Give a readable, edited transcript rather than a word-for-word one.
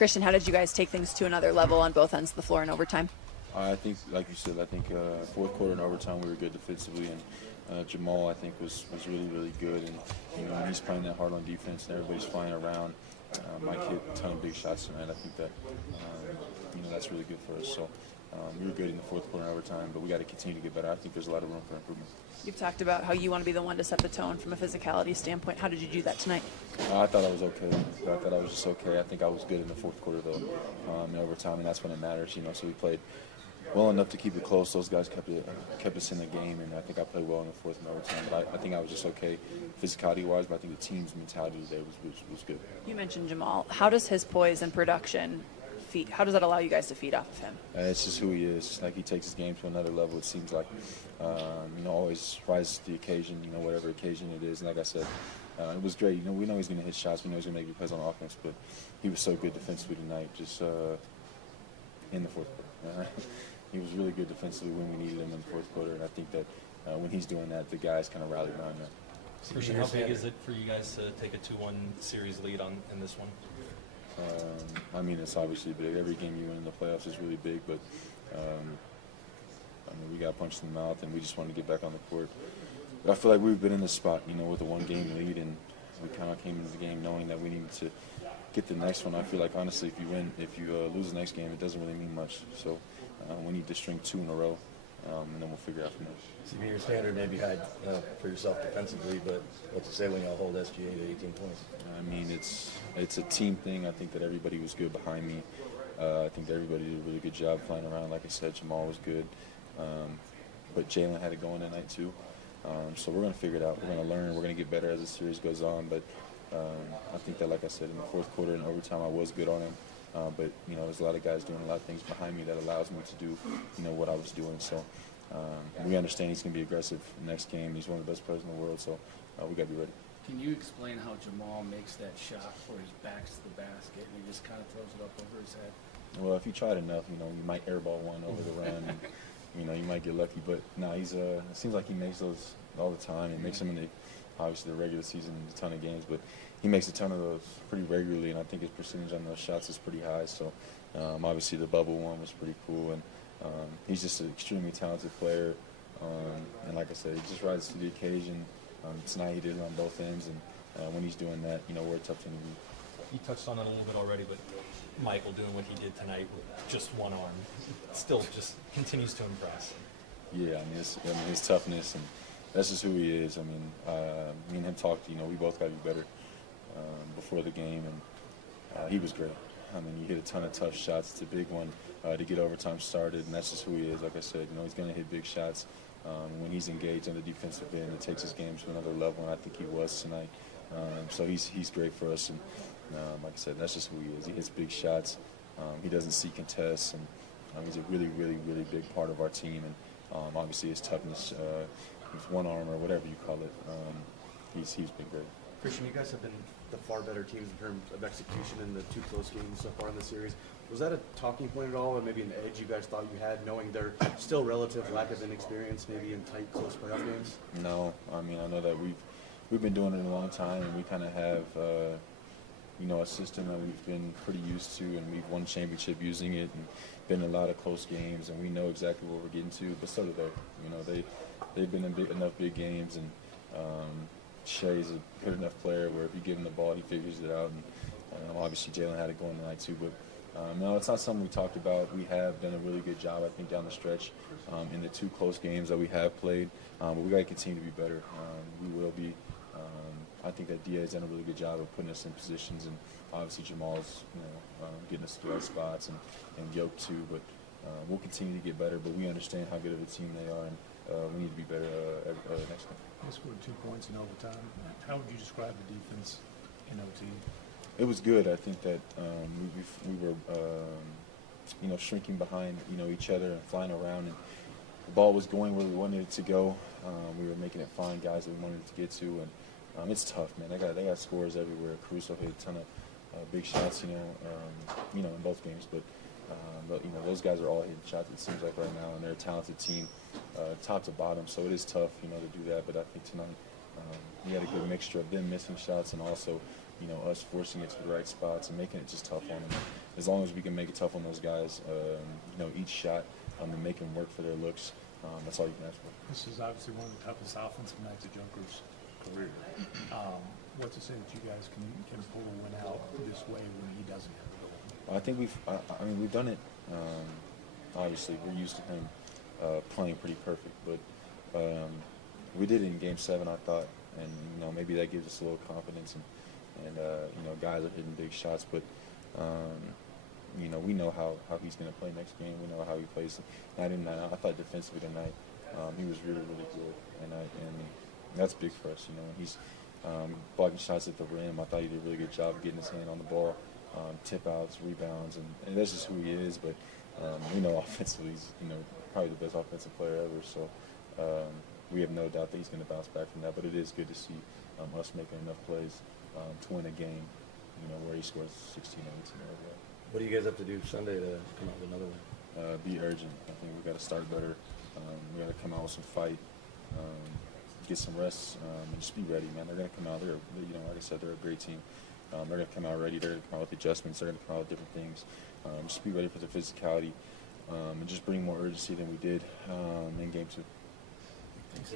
Christian, how did you guys take things to another level on both ends of the floor in overtime? I think, like you said, fourth quarter and overtime we were good defensively, and Jamal I think was really good, and when he's playing that hard on defense and everybody's flying around, Mike hit a ton of big shots tonight. I think that that's really good for us. So we were good in the fourth quarter and overtime, but we got to continue to get better. I think there's a lot of room for improvement. You've talked about how you want to be the one to set the tone from a physicality standpoint. How did you do that tonight? I thought I was okay. I thought I was just okay. I think I was good in the fourth quarter though, in overtime, and that's when it matters. So we played well enough to keep it close. Those guys kept us in the game, and I think I played well in the fourth and overtime. But I think I was just okay physicality-wise, but I think the team's mentality today was good. You mentioned Jamal. How does his poise and production how does that allow you guys to feed off of him? It's just who he is. Like, he takes his game to another level, it seems like. Always rises to the occasion, whatever occasion it is. And like I said, it was great. We know he's going to hit shots. We know he's going to make big plays on offense, but he was so good defensively tonight, just in the fourth quarter. He was really good defensively when we needed him in the fourth quarter, and I think that when he's doing that, the guys kind of rally around him. Christian, how big is it for you guys to take a 2-1 series lead in this one? It's obviously big. Every game you win in the playoffs is really big, but we got punched in the mouth, and we just wanted to get back on the court. But I feel like we've been in this spot, with a one-game lead, and we kind of came into the game knowing that we needed to get the next one. I feel like, honestly, if you lose the next game, it doesn't really mean much. So we need to string 2 in a row, and then we'll figure out from there. CB, your standard may be high for yourself defensively, but what's it say when y'all hold SGA to 18 points? It's a team thing. I think that everybody was good behind me. I think that everybody did a really good job flying around. Like I said, Jamal was good. But Jalen had it going tonight too. So we're going to figure it out. We're going to learn. We're going to get better as the series goes on. But I think that, like I said, in the fourth quarter and overtime, I was good on him. But there's a lot of guys doing a lot of things behind me that allows me to do, what I was doing. So we understand he's going to be aggressive next game. He's one of the best players in the world. So we got to be ready. Can you explain how Jamal makes that shot where his back's to the basket and he just kind of throws it up over his head? Well, if you try it enough, you might airball one over the run. And, you might get lucky. But no, it seems like he makes those all the time. He makes them in obviously the regular season, a ton of games, but he makes a ton of those pretty regularly, and I think his percentage on those shots is pretty high. So obviously the bubble one was pretty cool, and he's just an extremely talented player. And like I said, he just rises to the occasion. Tonight he did it on both ends, and when he's doing that, we're a tough team to beat. You touched on it a little bit already, but Michael doing what he did tonight with just one arm still just continues to impress. Yeah, his toughness, and that's just who he is. Me and him talked. We both got to be better before the game, and he was great. He hit a ton of tough shots. It's a big one to get overtime started, and that's just who he is. Like I said, he's going to hit big shots. When he's engaged on the defensive end, it takes his game to another level, and I think he was tonight. So he's great for us, and like I said, that's just who he is. He hits big shots. He doesn't see contests, and he's a really, really, really big part of our team. And obviously his toughness, with one arm or whatever you call it, he's been great. Christian, you guys have been the far better teams in terms of execution in the 2 close games so far in the series. Was that a talking point at all, or maybe an edge you guys thought you had, knowing their still relative lack of inexperience, maybe in tight, close playoff games? No, I know that we've been doing it a long time, and we kind of have a system that we've been pretty used to, and we've won championship using it, and been in a lot of close games, and we know exactly what we're getting to. But so do they. They've been in enough big games, and Shea's a good enough player where if you give him the ball, he figures it out. And obviously Jalen had it going tonight too. But no, it's not something we talked about. We have done a really good job, I think, down the stretch in the 2 close games that we have played. But we got to continue to be better. We will be. I think that DA has done a really good job of putting us in positions, and obviously Jamal's getting us to the right spots, and Jokic too. But we'll continue to get better. But we understand how good of a team they are, and we need to be better next time. You scored 2 points in overtime. How would you describe the defense in OT? It was good. I think that we were shrinking behind each other and flying around, and the ball was going where we wanted it to go. We were making it find guys that we wanted it to get to, and it's tough, man. They got scores everywhere. Caruso hit a ton of big shots, in both games, but those guys are all hitting shots, it seems like, right now, and they're a talented team, top to bottom, so it is tough, to do that. But I think tonight we had a good mixture of them missing shots and also you know, us forcing it to the right spots and making it just tough on them. As long as we can make it tough on those guys, you know, each shot and make them work for their looks, that's all you can ask for. This is obviously one of the toughest offensive nights of Joker's career. What's to say that you guys can pull a win out this way when he doesn't have the ball? I think I mean, we've done it. Obviously, we're used to him playing pretty perfect, but we did it in Game 7, I thought, and you know, maybe that gives us a little confidence, and you know, guys are hitting big shots, but you know, we know how he's going to play next game. We know how he plays night in, night out. I thought defensively tonight he was really, really good, and that's big for us. You know, he's blocking shots at the rim. I thought he did a really good job of getting his hand on the ball, tip outs, rebounds, and that's just who he is. But we know offensively, he's, you know, probably the best offensive player ever. So we have no doubt that he's going to bounce back from that. But it is good to see us making enough plays to win a game, you know, where he scores 16 or 18 or whatever. What do you guys have to do Sunday to come out with another one? Be urgent. I think we got to start better. We got to come out with some fight, get some rest, and just be ready, man. They're going to come out. You know, like I said, they're a great team. They're going to come out ready. They're going to come out with adjustments. They're going to come out with different things. Just be ready for the physicality, and just bring more urgency than we did in Game 2. Thanks.